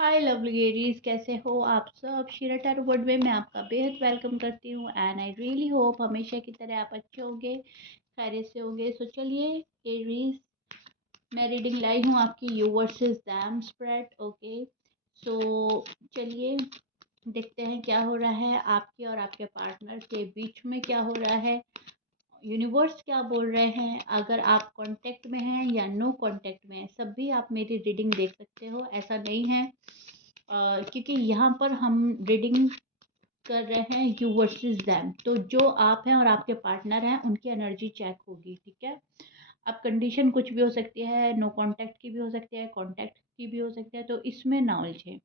हाय lovely Aries, कैसे हो आप सब। शीरा टैरो वर्ल्ड में मैं आपका बेहद वेलकम करती हूँ एंड आई रियली होप हमेशा की तरह आप अच्छे होंगे, खैरियत से होंगे। सो चलिए एरीज, मैं रीडिंग लाई हूँ आपकी you versus them spread. Okay, so चलिए देखते हैं क्या हो रहा है आपके और आपके पार्टनर के बीच में, क्या हो रहा है, यूनिवर्स क्या बोल रहे हैं। अगर आप कांटेक्ट में हैं या नो कांटेक्ट में हैं, सब भी आप मेरी रीडिंग देख सकते हो, ऐसा नहीं है। क्योंकि यहाँ पर हम रीडिंग कर रहे हैं यू वर्सेस दैम, तो जो आप हैं और आपके पार्टनर हैं उनकी एनर्जी चेक होगी, ठीक है। अब कंडीशन कुछ भी हो सकती है, नो कांटेक्ट की भी हो सकती है, कांटेक्ट की भी हो सकती है, तो इसमें ना उलझे।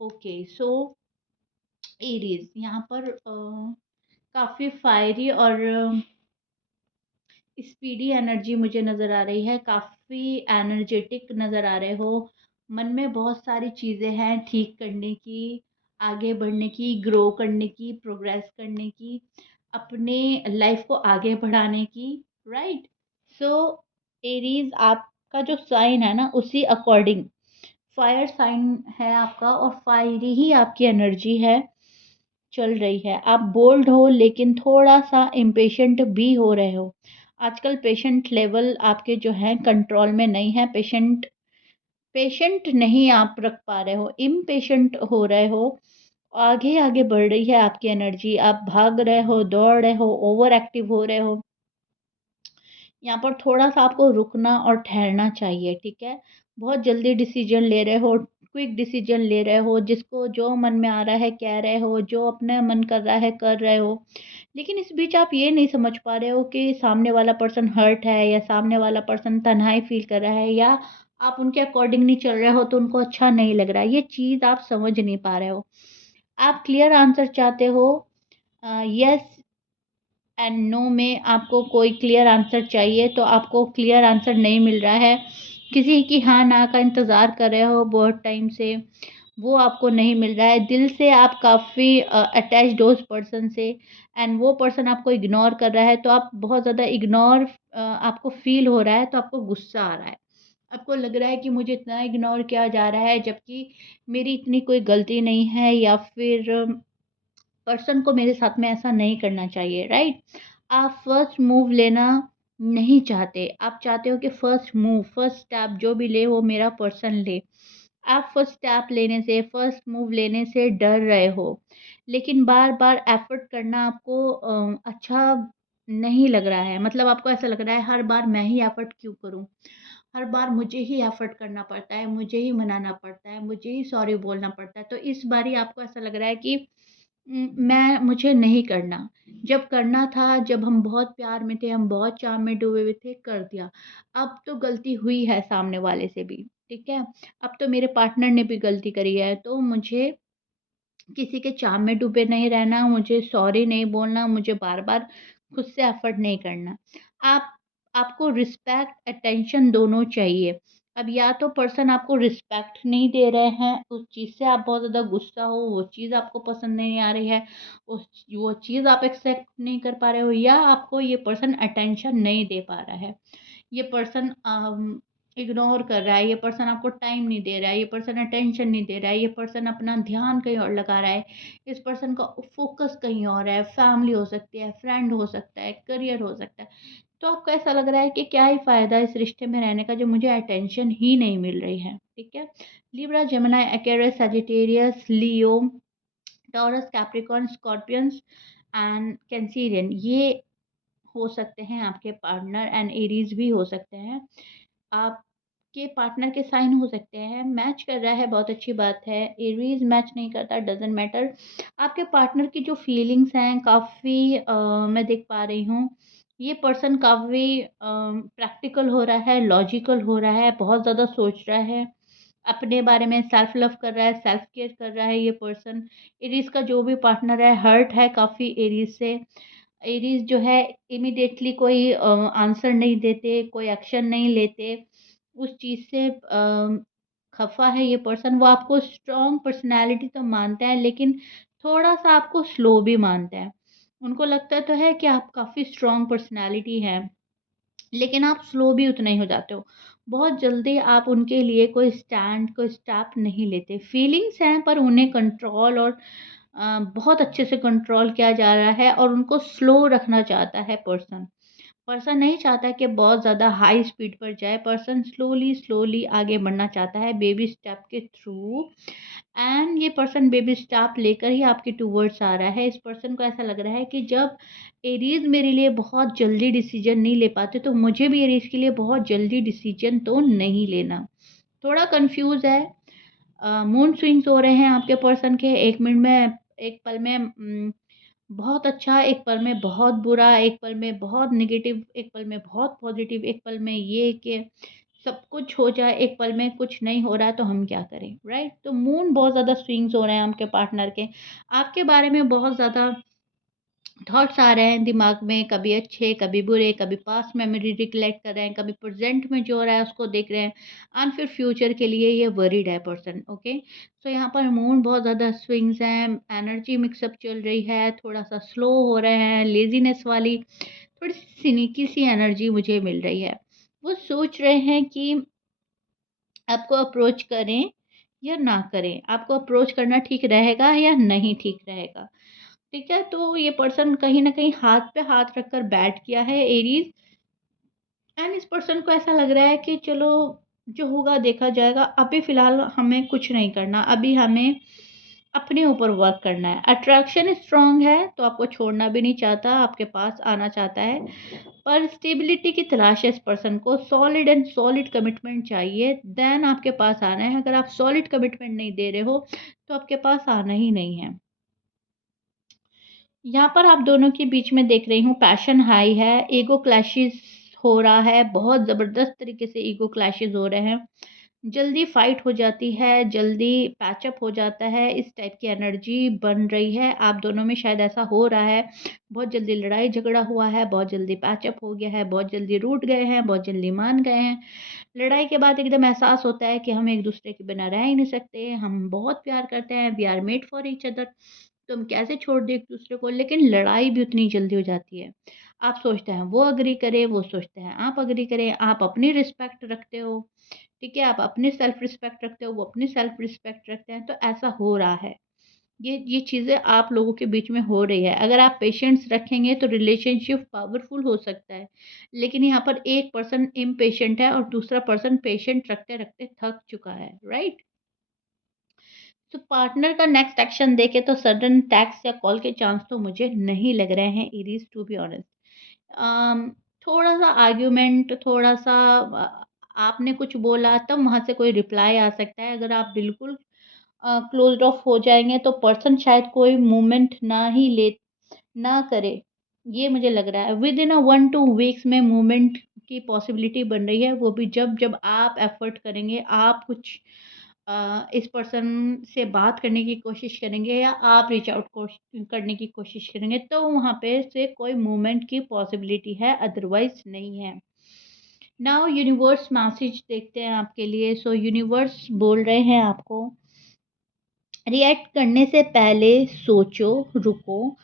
ओके, सो एरीज यहाँ पर काफ़ी फायरी और स्पीडी एनर्जी मुझे नज़र आ रही है, काफ़ी एनर्जेटिक नज़र आ रहे हो। मन में बहुत सारी चीज़ें हैं ठीक करने की, आगे बढ़ने की, ग्रो करने की, प्रोग्रेस करने की, अपने लाइफ को आगे बढ़ाने की, राइट। सो एरीज, आपका जो साइन है ना, उसी अकॉर्डिंग फायर साइन है आपका, और फायरी ही आपकी एनर्जी है, चल रही है। आप बोल्ड हो लेकिन थोड़ा सा इम्पेशेंट भी हो रहे हो। आजकल पेशेंट लेवल आपके जो हैं कंट्रोल में नहीं है। पेशेंट पेशेंट नहीं आप रख पा रहे हो, इम्पेशेंट हो रहे हो। आगे आगे बढ़ रही है आपकी एनर्जी, आप भाग रहे हो, दौड़ रहे हो, ओवर एक्टिव हो रहे हो। यहाँ पर थोड़ा-सा आपको रुकना और ठहरना चाहिए, ठीक है? बहुत जल्दी डिसीज़न ले रहे हो, क्विक डिसीज़न ले रहे हो, जिसको जो मन में आ रहा है कह रहे हो, जो अपना मन कर रहा है कर रहे हो। लेकिन इस बीच आप ये नहीं समझ पा रहे हो कि सामने वाला पर्सन हर्ट है, या सामने वाला पर्सन तन्हाई फ़ील कर रहा है, या आप उनके अकॉर्डिंग नहीं चल रहे हो तो उनको अच्छा नहीं लग रहा है। ये चीज़ आप समझ नहीं पा रहे हो। आप क्लियर आंसर चाहते हो, येस एंड नो में आपको कोई क्लियर आंसर चाहिए, तो आपको क्लियर आंसर नहीं मिल रहा है। किसी की हाँ ना का इंतज़ार कर रहे हो बहुत टाइम से, वो आपको नहीं मिल रहा है। दिल से आप काफ़ी अटैच्ड हो उस पर्सन से, एंड वो पर्सन आपको इग्नोर कर रहा है, तो आप बहुत ज़्यादा इग्नोर आपको फील हो रहा है, तो आपको गुस्सा आ रहा है। आपको लग रहा है कि मुझे इतना इग्नोर किया जा रहा है, जबकि मेरी इतनी कोई गलती नहीं है, या फिर पर्सन को मेरे साथ में ऐसा नहीं करना चाहिए, राइट। आप फर्स्ट मूव लेना नहीं चाहते, आप चाहते हो कि फर्स्ट मूव, फर्स्ट स्टेप जो भी ले वो मेरा पर्सन ले। आप फर्स्ट स्टेप लेने से, फर्स्ट मूव लेने से डर रहे हो, लेकिन बार बार एफर्ट करना आपको अच्छा नहीं लग रहा है। मतलब आपको ऐसा लग रहा है हर बार मैं ही एफर्ट क्यों करूं, हर बार मुझे ही एफर्ट करना पड़ता है, मुझे ही मनाना पड़ता है, मुझे ही सॉरी बोलना पड़ता है। तो इस बारी आपको ऐसा लग रहा है कि मैं मुझे नहीं करना। जब करना था, जब हम बहुत प्यार में थे, हम बहुत चाव में डूबे हुए थे, कर दिया। अब तो गलती हुई है सामने वाले से भी, ठीक है? अब तो मेरे पार्टनर ने भी गलती करी है, तो मुझे किसी के चाव में डूबे नहीं रहना, मुझे सॉरी नहीं बोलना, मुझे बार-बार खुद से एफ़र्ट नहीं करना। आप आपको रिस्पेक्ट, अटेंशन दोनों चाहिए। अब या तो पर्सन आपको रिस्पेक्ट नहीं दे रहे हैं, उस चीज़ से आप बहुत ज़्यादा गुस्सा हो, वो चीज़ आपको पसंद नहीं आ रही है, वो चीज़ आप एक्सेप्ट नहीं कर पा रहे हो, या आपको ये पर्सन अटेंशन नहीं दे पा रहा है। ये पर्सन इग्नोर कर रहा है, ये पर्सन आपको टाइम नहीं दे रहा है, ये पर्सन अटेंशन नहीं दे रहा है, ये पर्सन अपना ध्यान कहीं और लगा रहा है, इस पर्सन का फोकस कहीं और है। फैमिली हो सकती है, फ्रेंड हो सकता है, करियर हो सकता है। तो आपको ऐसा लग रहा है कि क्या ही फ़ायदा इस रिश्ते में रहने का, जो मुझे अटेंशन ही नहीं मिल रही है, ठीक है। Libra, Gemini, Aquarius, Sagittarius, Leo, Taurus, Capricorn, Scorpions and Cancerian, ये हो सकते हैं आपके पार्टनर, एंड एरीज भी हो सकते हैं। आपके पार्टनर के साइन हो सकते हैं। मैच कर रहा है, बहुत अच्छी बात है। एरीज मैच नहीं करता, डजेंट मैटर। आपके पार्टनर की जो फीलिंग्स हैं काफ़ी मैं देख पा रही हूँ। ये पर्सन काफ़ी प्रैक्टिकल हो रहा है, लॉजिकल हो रहा है, बहुत ज़्यादा सोच रहा है अपने बारे में, सेल्फ लव कर रहा है, सेल्फ केयर कर रहा है ये पर्सन। एरीज का जो भी पार्टनर है हर्ट है काफ़ी एरीज से। एरीज जो है इमीडिएटली कोई आंसर नहीं देते, कोई एक्शन नहीं लेते, उस चीज़ से खफ़ा है ये पर्सन। वो आपको स्ट्रॉन्ग पर्सनैलिटी तो मानता है, लेकिन थोड़ा-सा आपको स्लो भी मानता है। उनको लगता तो है कि आप काफ़ी स्ट्रॉन्ग पर्सनैलिटी है, लेकिन आप स्लो भी उतना ही हो जाते हो। बहुत जल्दी आप उनके लिए कोई स्टैंड, कोई स्टेप नहीं लेते। फीलिंग्स हैं पर उन्हें कंट्रोल और बहुत अच्छे से कंट्रोल किया जा रहा है और उनको स्लो रखना चाहता है पर्सन। पर्सन नहीं चाहता कि बहुत ज़्यादा हाई स्पीड पर जाए, पर्सन स्लोली स्लोली आगे बढ़ना चाहता है बेबी स्टेप के थ्रू। एंड ये पर्सन बेबी स्टेप लेकर ही आपके टूवर्ड्स आ रहा है। इस पर्सन को ऐसा लग रहा है कि जब एरीज मेरे लिए बहुत जल्दी डिसीजन नहीं ले पाते, तो मुझे भी एरीज के लिए बहुत जल्दी डिसीजन तो नहीं लेना। थोड़ा कंफ्यूज है। मूड स्विंग्स हो रहे हैं आपके पर्सन के, एक मिनट में, एक पल में बहुत अच्छा, एक पल में बहुत बुरा, एक पल में बहुत नेगेटिव, एक पल में बहुत पॉजिटिव, एक पल में ये कि सब कुछ हो जाए, एक पल में कुछ नहीं हो रहा है तो हम क्या करें, राइट? तो मूड बहुत ज़्यादा स्विंग्स हो रहे हैं आपके पार्टनर के। आपके बारे में बहुत ज़्यादा थॉट्स आ रहे हैं दिमाग में, कभी अच्छे, कभी बुरे, कभी पास्ट मेमोरी रिकलेक्ट कर रहे हैं, कभी प्रेजेंट में जो हो रहा है उसको देख रहे हैं, एंड फिर फ्यूचर के लिए ये वरीड है पर्सन। ओके, सो यहाँ पर मूड बहुत ज़्यादा स्विंग्स हैं, एनर्जी मिक्सअप चल रही है, थोड़ा सा स्लो हो रहे हैं, लेजीनेस वाली थोड़ी सी सिनिकी सी एनर्जी मुझे मिल रही है। वो सोच रहे हैं कि आपको अप्रोच करें या ना करें, आपको अप्रोच करना ठीक रहेगा या नहीं ठीक रहेगा। ठीक है, तो ये पर्सन कहीं न कहीं हाथ पे हाथ रखकर बैठ गया है एरीज़। एंड इस पर्सन को ऐसा लग रहा है कि चलो जो होगा देखा जाएगा, अभी फ़िलहाल हमें कुछ नहीं करना, अभी हमें अपने ऊपर वर्क करना है। अट्रैक्शन स्ट्रॉन्ग है तो आपको छोड़ना भी नहीं चाहता, आपके पास आना चाहता है, पर स्टेबिलिटी की तलाश है इस पर्सन को, सॉलिड एंड सॉलिड कमिटमेंट चाहिए, देन आपके पास आना है। अगर आप सॉलिड कमिटमेंट नहीं दे रहे हो, तो आपके पास आना ही नहीं है। यहाँ पर आप दोनों के बीच में देख रही हूँ पैशन हाई है, ईगो क्लैशेस हो रहा है, बहुत ज़बरदस्त तरीके से ईगो क्लैशेस हो रहे हैं। जल्दी फाइट हो जाती है, जल्दी पैचअप हो जाता है, इस टाइप की एनर्जी बन रही है। आप दोनों में शायद ऐसा हो रहा है, बहुत जल्दी लड़ाई झगड़ा हुआ है, बहुत जल्दी पैचअप हो गया है, बहुत जल्दी रूठ गए हैं, बहुत जल्दी मान गए हैं। लड़ाई के बाद एकदम एहसास होता है कि हम एक दूसरे के बिना रह ही नहीं सकते, हम बहुत प्यार करते हैं, we are made for each other, तो हम कैसे छोड़ दें एक दूसरे को। लेकिन लड़ाई भी उतनी जल्दी हो जाती है। आप सोचते हैं वो अग्री करे, वो सोचते हैं आप अग्री करें, आप अपनी रिस्पेक्ट रखते हो, ठीक है, आप अपनी सेल्फ रिस्पेक्ट रखते हो, वो अपनी सेल्फ रिस्पेक्ट रखते हैं, तो ऐसा हो रहा है। ये चीज़ें आप लोगों के बीच में हो रही है। अगर आप पेशेंस रखेंगे तो रिलेशनशिप पावरफुल हो सकता है। लेकिन यहाँ पर एक पर्सन इम्पेशेंट है और दूसरा पर्सन पेशेंट रखते-रखते थक चुका है, राइट? तो पार्टनर का नेक्स्ट एक्शन देखे तो सडन टेक्स्ट या कॉल के चांस तो मुझे नहीं लग रहे हैं एरीज, टू बी ऑनेस्ट। अम, थोड़ा-सा आर्ग्यूमेंट, थोड़ा-सा आपने कुछ बोला तब वहाँ से कोई रिप्लाई आ सकता है। अगर आप बिल्कुल क्लोज़्ड ऑफ हो जाएँगे तो पर्सन शायद कोई मूवमेंट ना करे, ये मुझे लग रहा है। विदिन 1 2 वीक्स में मूवमेंट की पॉसिबिलिटी बन रही है, वो भी जब आप एफ़र्ट करेंगे, आप कुछ इस पर्सन से बात करने की कोशिश करेंगे या आप रीच आउट करने की कोशिश करेंगे, तो वहाँ पे से कोई मूवमेंट की पॉसिबिलिटी है, अदरवाइज़ नहीं है। नाउ यूनिवर्स मैसेज देखते हैं आपके लिए। सो यूनिवर्स बोल रहे हैं आपको, रिएक्ट करने से पहले सोचो, रुको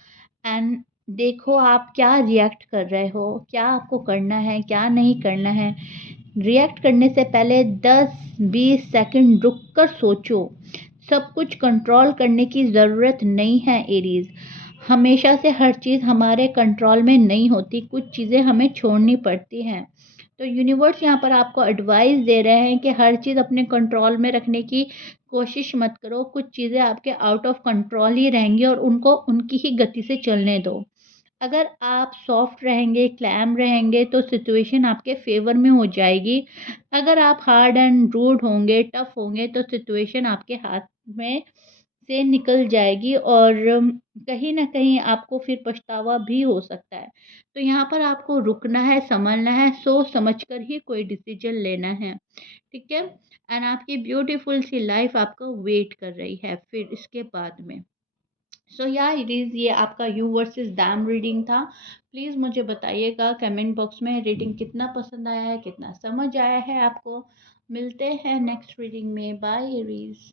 एंड देखो आप क्या रिएक्ट कर रहे हो, क्या आपको करना है, क्या नहीं करना है। रिएक्ट करने से पहले 10-20 सेकंड रुक कर सोचो। सब कुछ कंट्रोल करने की ज़रूरत नहीं है एरीज़। हमेशा से हर चीज़ हमारे कंट्रोल में नहीं होती, कुछ चीज़ें हमें छोड़नी पड़ती हैं। तो यूनिवर्स यहाँ पर आपको एडवाइस दे रहे हैं कि हर चीज़ अपने कंट्रोल में रखने की कोशिश मत करो। कुछ चीज़ें आपके आउट ऑफ कंट्रोल ही रहेंगी और उनको उनकी ही गति से चलने दो। अगर आप सॉफ्ट रहेंगे, क्लैम रहेंगे तो सिचुएशन आपके फ़ेवर में हो जाएगी। अगर आप हार्ड एंड रूड होंगे, टफ़ होंगे तो सिचुएशन आपके हाथ में से निकल जाएगी और कहीं न कहीं आपको फिर पछतावा भी हो सकता है। तो यहाँ पर आपको रुकना है, सँभलना है, सोच समझ कर ही कोई डिसीज़न लेना है, ठीक है? एंड आपकी ब्यूटीफुल सी लाइफ़ आपको वेट कर रही है फिर इसके बाद में। सो या इट इज़, ये आपका यू वर्सेस दैम रीडिंग था। प्लीज़ मुझे बताइएगा कमेंट बॉक्स में रीडिंग कितना पसंद आया है, कितना समझ आया है आपको। मिलते हैं नेक्स्ट रीडिंग में। Bye Aries.